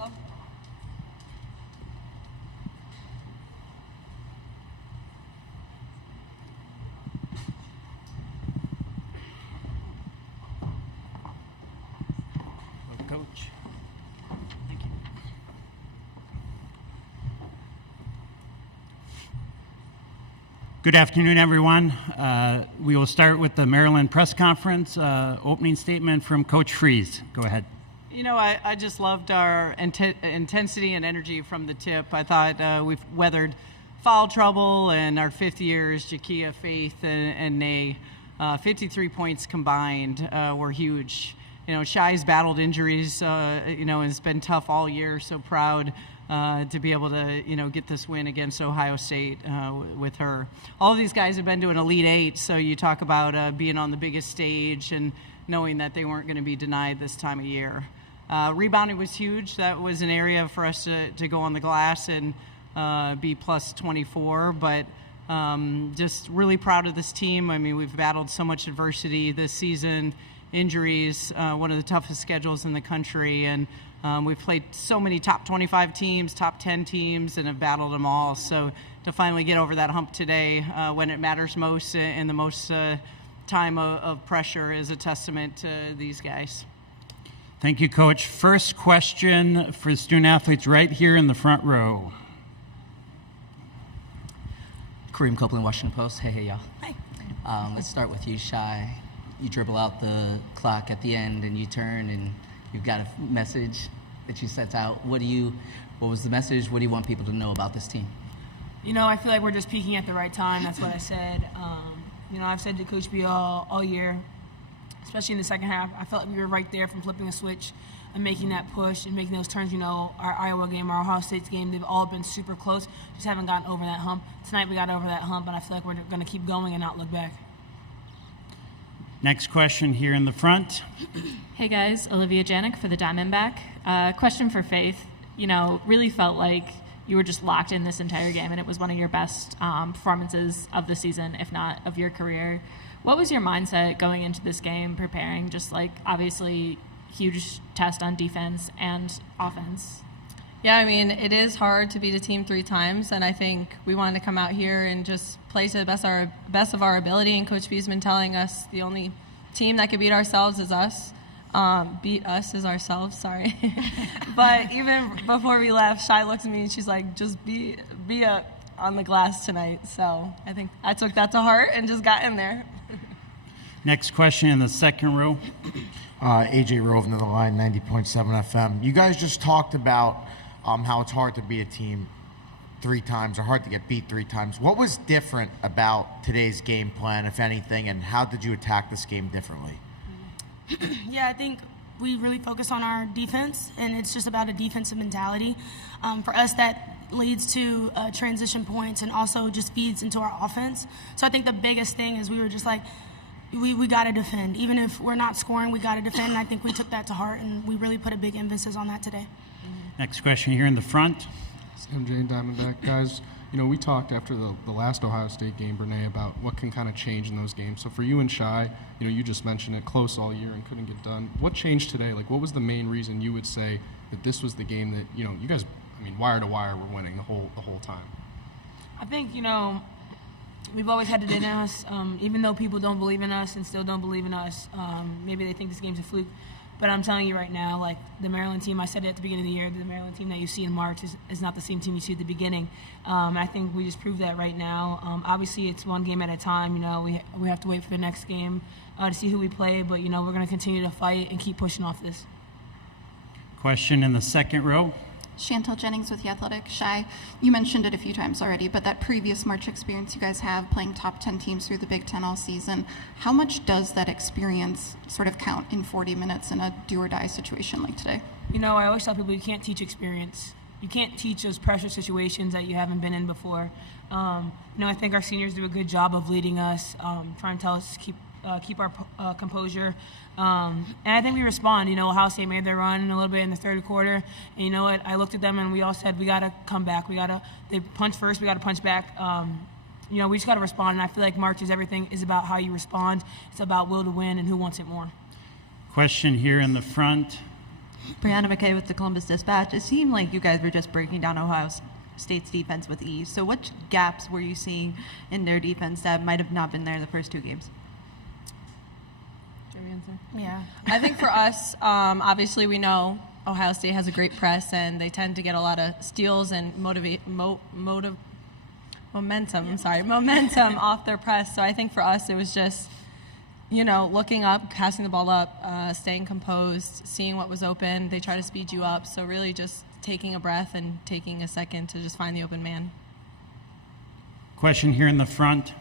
Shiloh. Coach. Thank you. Good afternoon, everyone. We will start with the Maryland press conference. Opening statement from Coach Frese. Go ahead. You know, I just loved our intensity and energy from the tip. I thought we've weathered foul trouble, and our fifth years, Jakia, Faith, and Nay, 53 points combined were huge. You know, Shy's battled injuries, and it's been tough all year. So proud to be able to, get this win against Ohio State with her. All of these guys have been to an Elite Eight, so you talk about being on the biggest stage and knowing that they weren't going to be denied this time of year. Rebounding was huge. That was an area for us to go on the glass and be plus 24, but just really proud of this team. I mean, we've battled so much adversity this season. Injuries, one of the toughest schedules in the country, and we've played so many top 25 teams, top 10 teams, and have battled them all. So to finally get over that hump today when it matters most and the most time of pressure is a testament to these guys. Thank you, Coach. First question for the student athletes right here in the front row. Kareem Copeland, Washington Post. Hey, y'all. Hi. Let's start with you, Shy. You dribble out the clock at the end and you turn and you've got a message that you sent out. What was the message? What do you want people to know about this team? I feel like we're just peaking at the right time. That's what I said. I've said to Coach B all year, especially in the second half, I felt like we were right there from flipping a switch and making that push and making those turns. Our Iowa game, our Ohio State's game, they've all been super close. Just haven't gotten over that hump. Tonight we got over that hump, and I feel like we're going to keep going and not look back. Next question here in the front. Hey guys, Olivia Janik for the Diamondback. Question for Faith. Really felt like you were just locked in this entire game, and it was one of your best performances of the season, if not of your career. What was your mindset going into this game, preparing? Just obviously huge test on defense and offense. Yeah, I mean, it is hard to beat a team 3 times, and I think we wanted to come out here and just play to the best of our ability, and Coach B's been telling us the only team that could beat ourselves is us. Beat us is ourselves, sorry. But even before we left, Shy looked at me and she's like, just be on the glass tonight. So I think I took that to heart and just got in there. Next question in the second row. AJ Rovin of the line, 90.7 FM. You guys just talked about how it's hard to beat a team 3 times or hard to get beat 3 times. What was different about today's game plan, if anything, and how did you attack this game differently? Yeah, I think we really focus on our defense, and it's just about a defensive mentality. For us, that leads to transition points and also just feeds into our offense. So I think the biggest thing is we were just like, we got to defend. Even if we're not scoring, we got to defend, and I think we took that to heart, and we really put a big emphasis on that today. Next question here in the front. Sam Jane Diamondback. Guys, we talked after the last Ohio State game, Brinae, about what can kind of change in those games. So for you and Shy, you just mentioned it, close all year and couldn't get done. What changed today? What was the main reason you would say that this was the game that, you guys, wire to wire, were winning the whole time? I think, we've always had it in us, even though people don't believe in us and still don't believe in us. Maybe they think this game's a fluke. But I'm telling you right now, the Maryland team, I said it at the beginning of the year, the Maryland team that you see in March is not the same team you see at the beginning. I think we just proved that right now. Obviously, it's one game at a time. We have to wait for the next game to see who we play. But, we're going to continue to fight and keep pushing off this. Question in the second row. Chantel Jennings with The Athletic. Shy, you mentioned it a few times already, but that previous March experience you guys have playing top 10 teams through the Big Ten all season, how much does that experience sort of count in 40 minutes in a do-or-die situation like today? I always tell people you can't teach experience. You can't teach those pressure situations that you haven't been in before. I think our seniors do a good job of leading us, trying to tell us to keep our composure. And I think we respond. Ohio State made their run a little bit in the third quarter. And you know what? I looked at them and we all said, we got to come back. They punch first, we got to punch back. We just got to respond. And I feel like March everything is about how you respond. It's about will to win and who wants it more. Question here in the front. Brianna McKay with the Columbus Dispatch. It seemed like you guys were just breaking down Ohio State's defense with ease. So what gaps were you seeing in their defense that might have not been there in the first 2 games? Yeah, I think for us, obviously we know Ohio State has a great press, and they tend to get a lot of steals and momentum off their press. So I think for us, it was just, looking up, passing the ball up, staying composed, seeing what was open. They try to speed you up. So really just taking a breath and taking a second to just find the open man. Question here in the front.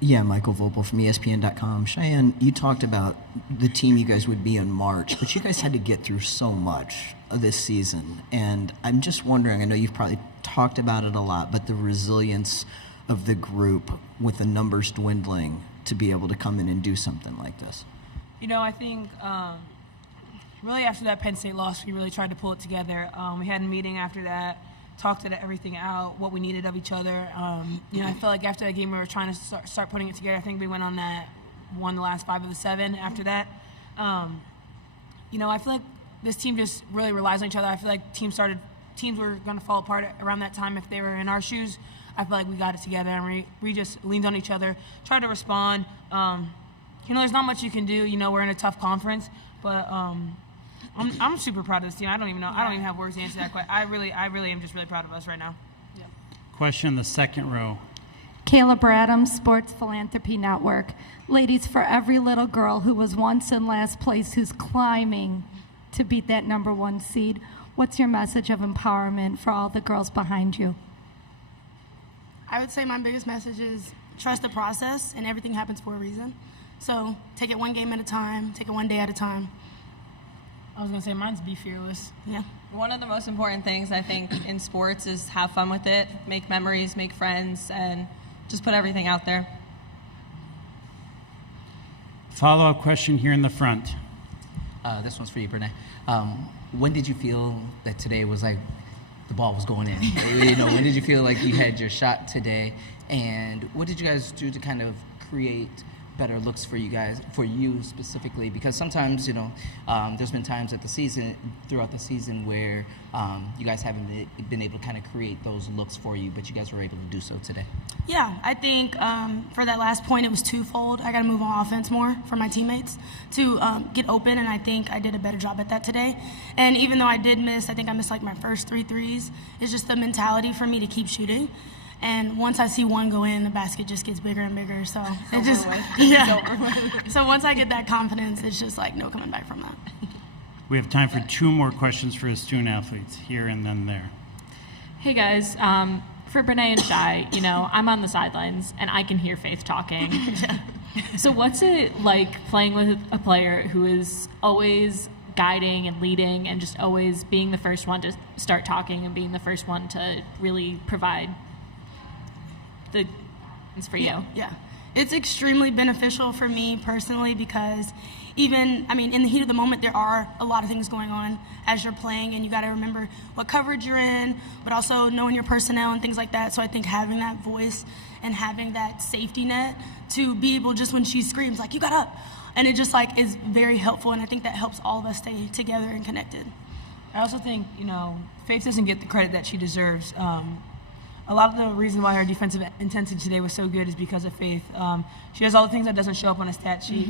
Yeah, Michael Vopel from ESPN.com. Shyanne, you talked about the team you guys would be in March, but you guys had to get through so much of this season. And I'm just wondering, I know you've probably talked about it a lot, but the resilience of the group with the numbers dwindling to be able to come in and do something like this. I think really after that Penn State loss, we really tried to pull it together. We had a meeting after that, talked everything out, what we needed of each other. I felt like after that game, we were trying to start putting it together. I think we went on that, won the last 5 of the 7 after that. I feel like this team just really relies on each other. I feel like teams were going to fall apart around that time if they were in our shoes. I feel like we got it together, and we just leaned on each other, tried to respond. There's not much you can do. We're in a tough conference, but I'm super proud of this team. I don't even have words to answer that question. I really am just really proud of us right now. Yeah. Question in the second row. Caleb Adams, Sports Philanthropy Network. Ladies, for every little girl who was once in last place who's climbing to beat that number 1 seed, what's your message of empowerment for all the girls behind you? I would say my biggest message is trust the process, and everything happens for a reason. So take it one game at a time, take it one day at a time. I was going to say mine's be fearless. Yeah. One of the most important things, I think, in sports is have fun with it, make memories, make friends, and just put everything out there. Follow-up question here in the front. This one's for you, Brinae. When did you feel that today was like the ball was going in? When did you feel like you had your shot today? And what did you guys do to kind of create better looks for you specifically? Because sometimes, there's been times throughout the season where you guys haven't been able to kind of create those looks for you, but you guys were able to do so today. Yeah, I think for that last point, it was twofold. I got to move on offense more for my teammates to get open, and I think I did a better job at that today. And even though I did miss, I think I missed like my first 3 threes, it's just the mentality for me to keep shooting. And once I see one go in, the basket just gets bigger and bigger. So it just, So once I get that confidence, it's just like no coming back from that. We have time for 2 more questions for the student athletes, here and then there. Hey guys, for Brinae and Shy, I'm on the sidelines and I can hear Faith talking. So what's it like playing with a player who is always guiding and leading and just always being the first one to start talking and being the first one to really provide the for you? Yeah. It's extremely beneficial for me personally because in the heat of the moment, there are a lot of things going on as you're playing, and you got to remember what coverage you're in, but also knowing your personnel and things like that. So I think having that voice and having that safety net to be able, just when she screams, like, you got up, and it just is very helpful, and I think that helps all of us stay together and connected. I also think, Faith doesn't get the credit that she deserves. A lot of the reason why her defensive intensity today was so good is because of Faith. She does all the things that doesn't show up on a stat sheet.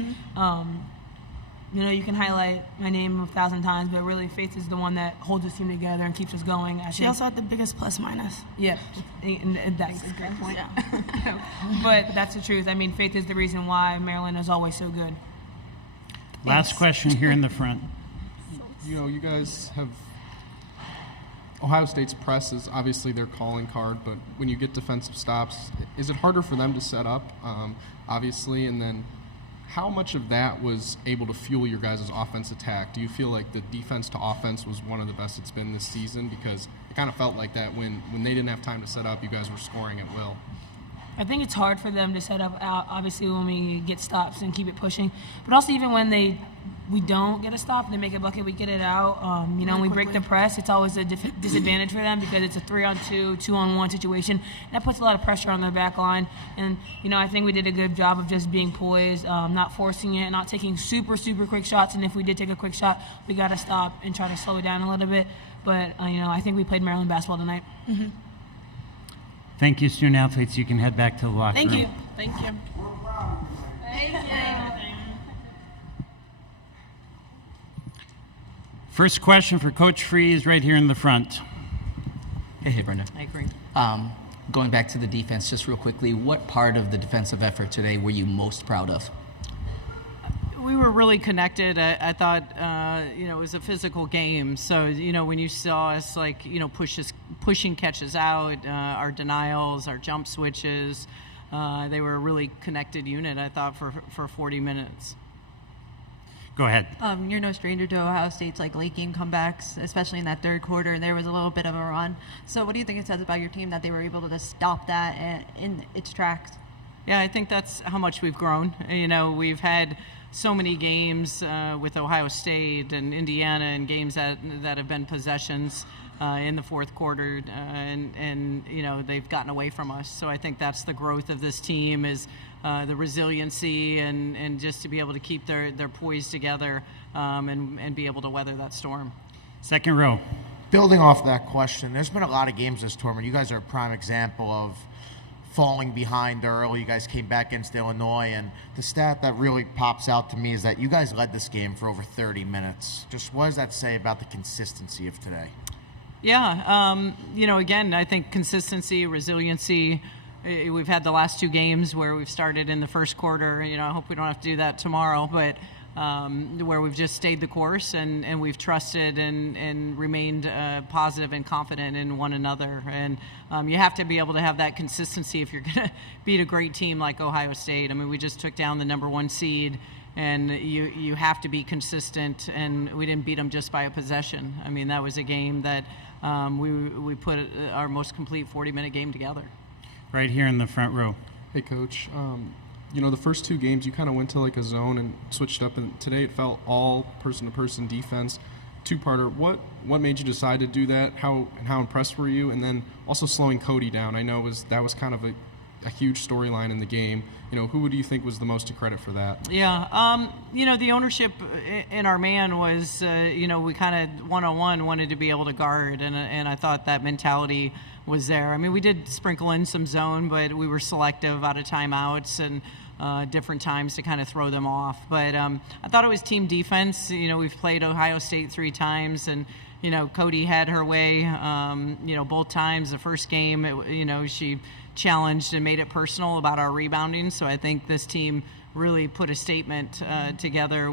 You can highlight my name 1,000 times, but really Faith is the one that holds this team together and keeps us going. She also had the biggest plus minus. Yeah, and that's a great point. Yeah. But that's the truth. Faith is the reason why Maryland is always so good. Last question here in the front. You guys have Ohio State's press is obviously their calling card, but when you get defensive stops, is it harder for them to set up, obviously? And then how much of that was able to fuel your guys' offense attack? Do you feel like the defense to offense was one of the best it's been this season? Because it kind of felt like that when they didn't have time to set up, you guys were scoring at will. I think it's hard for them to set up out, obviously, when we get stops and keep it pushing. But also, even when we don't get a stop, they make a bucket, we get it out. When we break the press, it's always a disadvantage for them because it's a 3-on-2, 2-on-1 situation. And that puts a lot of pressure on their back line. And, I think we did a good job of just being poised, not forcing it, not taking super, super quick shots. And if we did take a quick shot, we got to stop and try to slow it down a little bit. But, I think we played Maryland basketball tonight. Mm-hmm. Thank you, student athletes. You can head back to the locker room. Thank you. Thank you. Thank you. First question for Coach Frese right here in the front. Hey, Brenda. I agree. Going back to the defense, just real quickly, what part of the defensive effort today were you most proud of? We were really connected. I thought, it was a physical game. So, when you saw us, pushing catches out, our denials, our jump switches, they were a really connected unit, I thought, for 40 minutes. Go ahead. You're no stranger to Ohio State's late game comebacks, especially in that third quarter, and there was a little bit of a run. So what do you think it says about your team that they were able to just stop that in its tracks? Yeah, I think that's how much we've grown. We've had so many games with Ohio State and Indiana and games that have been possessions in the fourth quarter, and they've gotten away from us. So I think that's the growth of this team is the resiliency and just to be able to keep their poise together and be able to weather that storm. Second row. Building off that question, there's been a lot of games this tournament. You guys are a prime example of falling behind early. You guys came back against Illinois, and the stat that really pops out to me is that you guys led this game for over 30 minutes. Just what does that say about the consistency of today? Yeah, again, I think consistency, resiliency. We've had the last two games where we've started in the first quarter. I hope we don't have to do that tomorrow, but where we've just stayed the course and we've trusted and remained positive and confident in one another. And you have to be able to have that consistency if you're going to beat a great team like Ohio State. I mean, we just took down the number 1 seed, and you have to be consistent, and we didn't beat them just by a possession. I mean, that was a game that we put our most complete 40-minute game together. Right here in the front row. Hey, Coach. The first two games you kind of went to a zone and switched up, and today it felt all person-to-person defense. Two-parter, what made you decide to do that? How impressed were you? And then also slowing Cody down. I know that was kind of a huge storyline in the game. Who do you think was the most to credit for that? Yeah, the ownership in our man was, we kind of one-on-one wanted to be able to guard, and I thought that mentality was there. I mean, we did sprinkle in some zone, but we were selective out of timeouts and different times to kind of throw them off. But I thought it was team defense. We've played Ohio State 3 times, and Cody had her way. Both times. The first game, she challenged and made it personal about our rebounding. So I think this team really put a statement together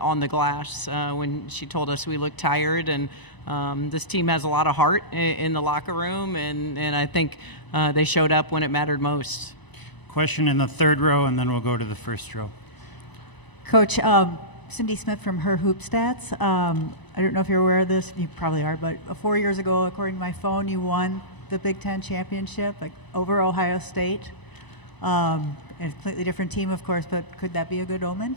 on the glass when she told us we looked tired. And this team has a lot of heart in the locker room, and I think they showed up when it mattered most. Question in the third row, and then we'll go to the first row. Coach, Cindy Smith from Her Hoop Stats. I don't know if you're aware of this. You probably are, but 4 years ago, according to my phone, you won the Big Ten championship over Ohio State. A completely different team, of course, but could that be a good omen?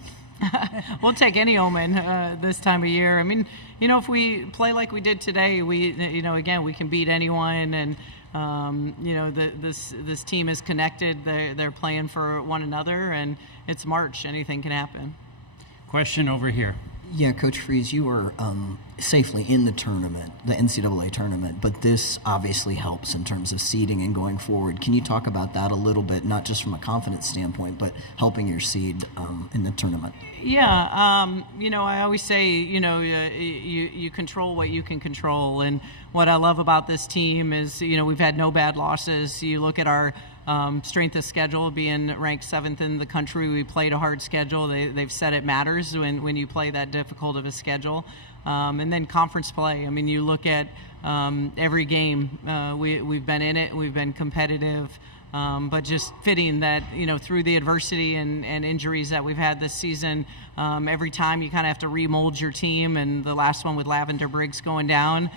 We'll take any omen this time of year. I mean, if we play like we did today, again, we can beat anyone, and this team is connected. They're playing for one another, and it's March. Anything can happen. Question over here. Yeah, Coach Frese, you were safely in the tournament, the NCAA tournament, but this obviously helps in terms of seeding and going forward. Can you talk about that a little bit, not just from a confidence standpoint, but helping your seed in the tournament? Yeah, I always say, you control what you can control, and what I love about this team is, we've had no bad losses. You look at our strength of schedule, being ranked 7th in the country. We played a hard schedule. They've said it matters when you play that difficult of a schedule. And then conference play. I mean, you look at every game. We've been in it. We've been competitive. But just fitting that, through the adversity and injuries that we've had this season, every time you kind of have to remold your team, and the last one with Lavender Briggs going down,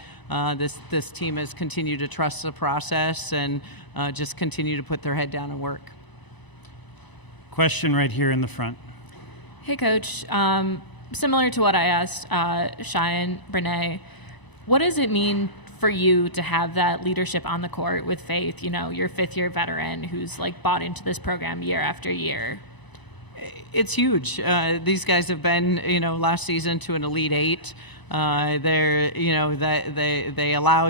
this team has continued to trust the process and just continue to put their head down and work. Question right here in the front. Hey, Coach. Similar to what I asked Shyanne, Brinae, what does it mean for you to have that leadership on the court with Faith, your fifth-year veteran who's bought into this program year after year? It's huge. These guys have been, last season to an Elite Eight. They're, that they allow,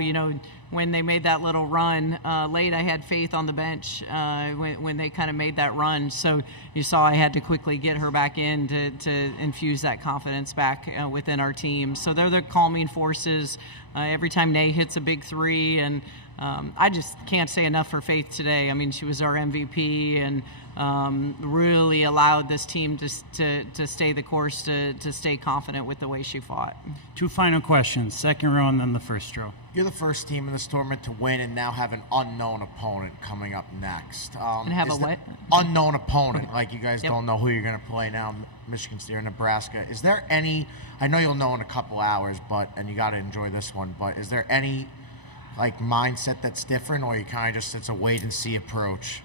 when they made that little run late, I had Faith on the bench when they kind of made that run. So you saw I had to quickly get her back in to infuse that confidence back within our team. So they're the calming forces. Every time Nay hits a big three, and I just can't say enough for Faith today. I mean, she was our MVP and really allowed this team to stay the course, to stay confident with the way she fought. Two final questions, second row and then the first row. You're the first team in this tournament to win and now have an unknown opponent coming up next. And have a what? Unknown opponent. Like you guys Yep. don't know who you're going to play now, Michigan State or Nebraska. Is there any, I know you'll know in a couple hours, and you got to enjoy this one, but is there any mindset that's different, or you kind of just, it's a wait and see approach?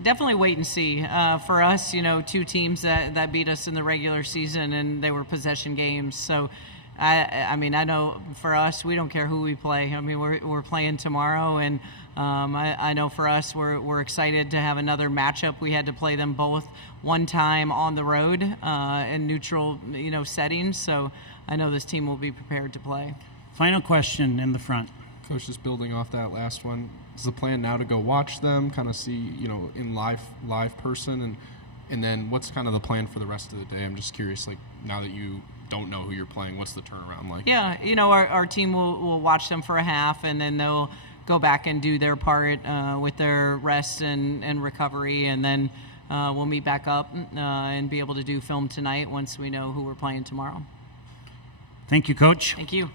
Definitely wait and see. For us, two teams that beat us in the regular season, and they were possession games. So, I know for us, we don't care who we play. I mean, we're playing tomorrow, and I know for us, we're excited to have another matchup. We had to play them both one time on the road in neutral, settings. So I know this team will be prepared to play. Final question in the front. Coach, just building off that last one, is the plan now to go watch them, kind of see, in live person, and then what's kind of the plan for the rest of the day? I'm just curious, now that you don't know who you're playing, what's the turnaround like? Yeah, our team will watch them for a half, and then they'll go back and do their part with their rest and recovery, and then we'll meet back up and be able to do film tonight once we know who we're playing tomorrow. Thank you, Coach. Thank you.